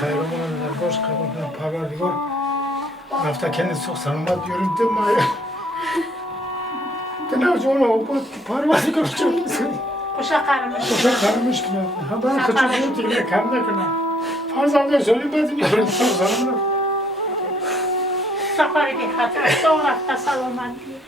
خیرمون در باش قبول کنم پروردگار رفته کنی سوخ سلامت بیاریم ده مایه دنه جوانا بود پروردگار چون میسونی خوشا قرمش کنم هم برای خچه بود دیگه کم نکنم فرزنده شدی باید بیاریم سوخ سلامت سفری بی خطر تو رفته سلامت بیاریم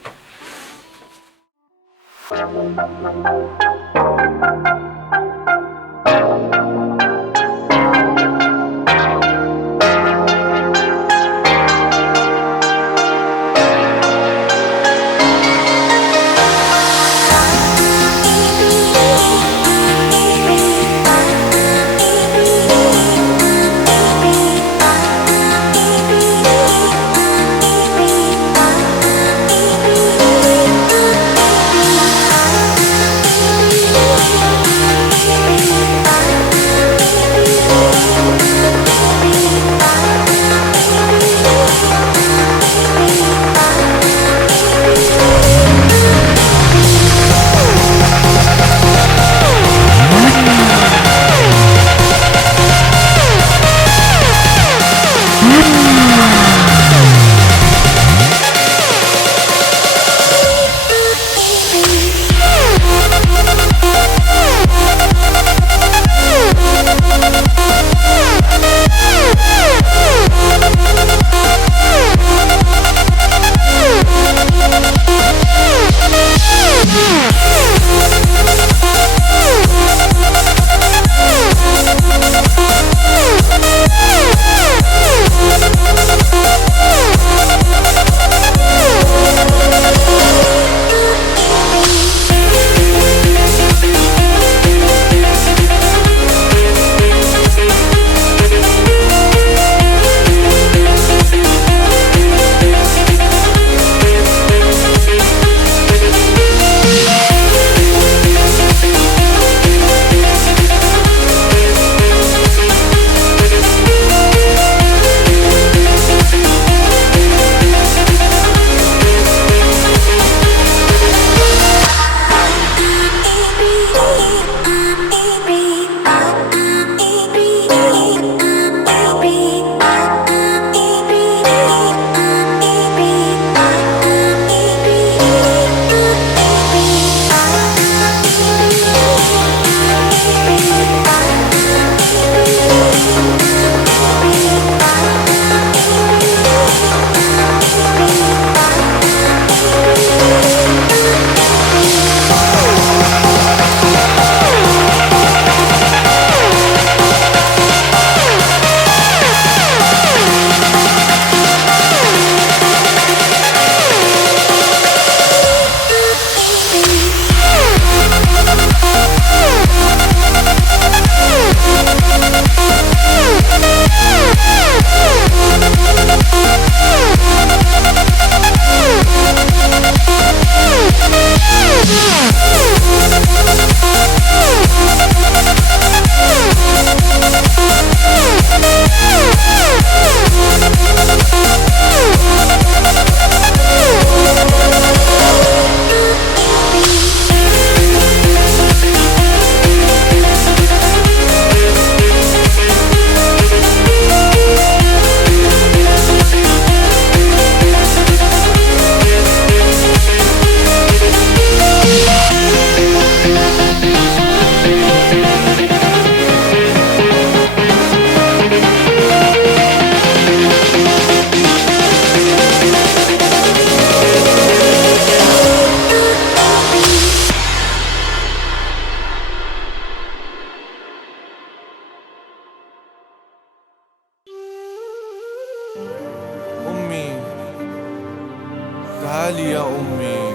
تعالي يا أمي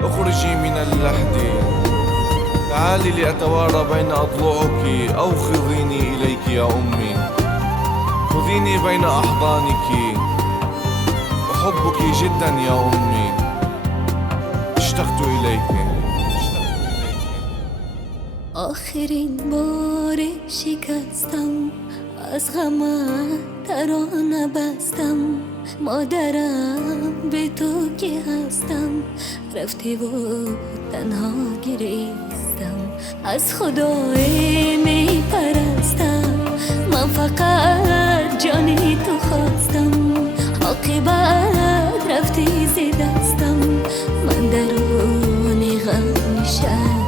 اخرجي من اللحد، تعالي لأتوارى بين أضلعك أو خذيني إليك يا أمي، خذيني بين أحضانك، أحبك جدا يا أمي، اشتقت إليك. آخرین بار شکستم از غمت ترانه بستم مادرم به تو که هستم رفتی و تنها گریستم از خدای می پرستم من فقط جانی تو خواستم عاقبت رفتی زی دستم من درون غم نشستم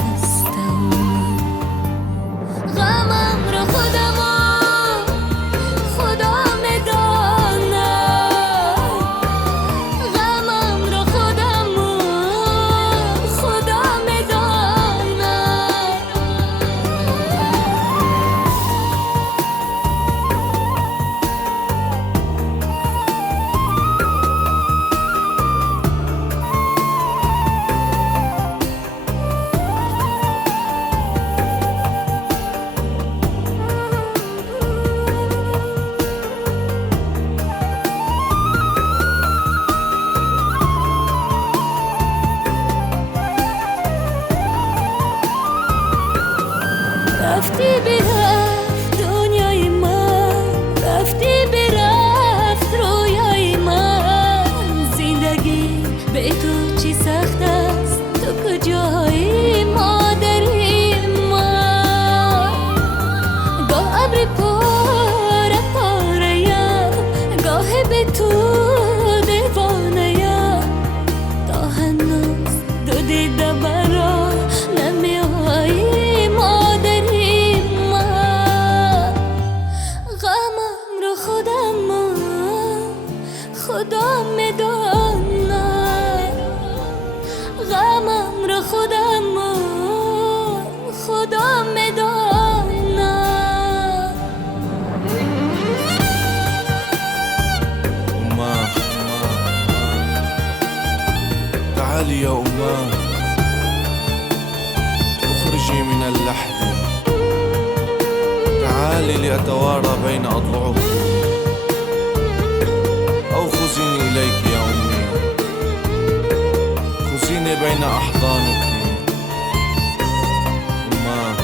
غمم رو خودم رفتی برفت دنیای من رفتی برفت رویای من زندگی به تو چی سخت است تو کجایی مادری من گاه ابری پاره پاره‌ام گاه به تو دیوانه‌ام تا هنوز دو دیده برا نمی‌آیی خدا میدونه غمم رو خودم خدا میدونه أمه تعالي يا أمه اخرجي من اللحد تعالي لأتوارى بين أضلعك أو خذيني إليك يا أمي خذيني بين أحضانك أمه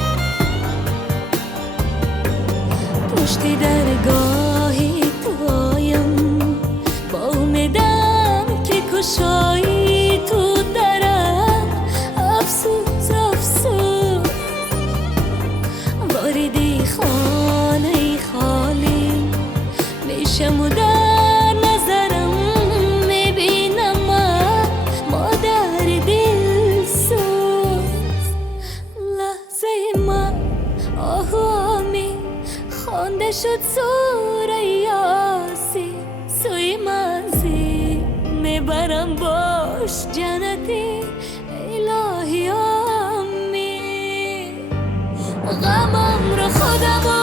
پشت درگاهی تویم با امیدم که کشایی تو درم افسوس افسوس واردی خانه خالی میشم و در نظرم میبینم مادر دلسوز لحظه من آهامی خونده شد سوره یاسی سوی منزی میبرم باش جنتی الهی آمی غمم رو خودم